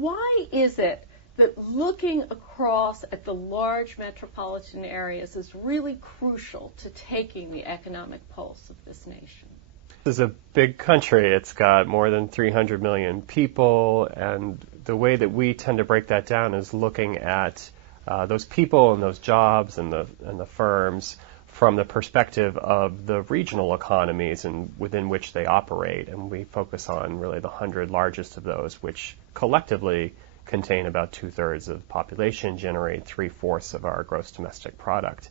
why is it that looking across at the large metropolitan areas is really crucial to taking the economic pulse of this nation? This is a big country. It's got more than 300 million people, and the way that we tend to break that down is looking at those people and those jobs and the firms from the perspective of the regional economies and within which they operate. And we focus on really the 100 largest of those, which collectively contain about 2/3 of the population, generate 3/4 of our gross domestic product.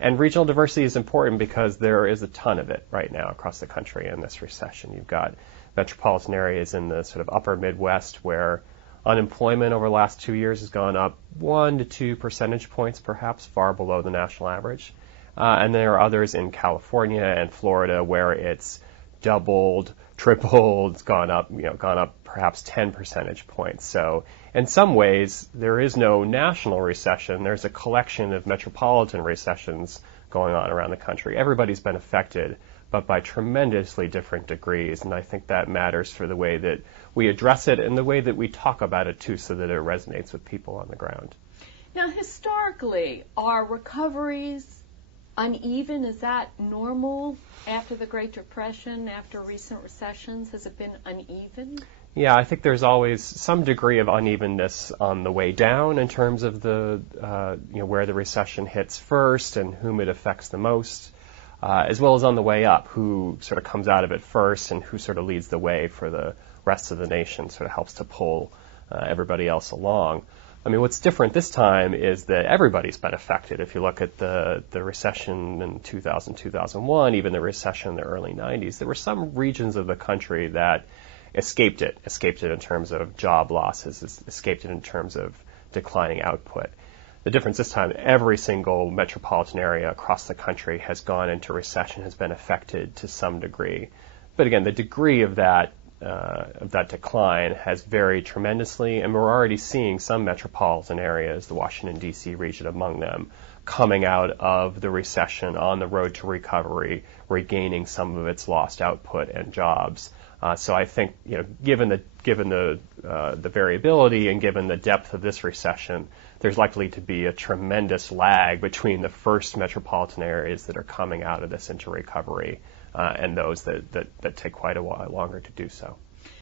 And regional diversity is important because there is a ton of it right now across the country in this recession. You've got metropolitan areas in the sort of upper Midwest where unemployment over the last 2 years has gone up 1 to 2 percentage points, perhaps far below the national average. And there are others in California and Florida where it's doubled, tripled, it's gone up perhaps 10 percentage points. So in some ways, there is no national recession. There's a collection of metropolitan recessions going on around the country. Everybody's been affected, but by tremendously different degrees. And I think that matters for the way that we address it and the way that we talk about it, too, so that it resonates with people on the ground. Now, historically, are recoveries uneven? Is that normal after the Great Depression, after recent recessions? Has it been uneven? Yeah, I think there's always some degree of unevenness on the way down in terms of the where the recession hits first and whom it affects the most, as well as on the way up, who sort of comes out of it first and who sort of leads the way for the rest of the nation, sort of helps to pull everybody else along. I mean, what's different this time is that everybody's been affected. If you look at the recession in 2000, 2001, even the recession in the early 90s, there were some regions of the country that escaped it in terms of job losses, escaped it in terms of declining output. The difference this time, every single metropolitan area across the country has gone into recession, has been affected to some degree. But again, the degree of that decline has varied tremendously, and we're already seeing some metropolitan areas, the Washington, D.C. region among them, coming out of the recession on the road to recovery, regaining some of its lost output and jobs. So I think, given the variability and given the depth of this recession, there's likely to be a tremendous lag between the first metropolitan areas that are coming out of this into recovery and those that take quite a while longer to do so.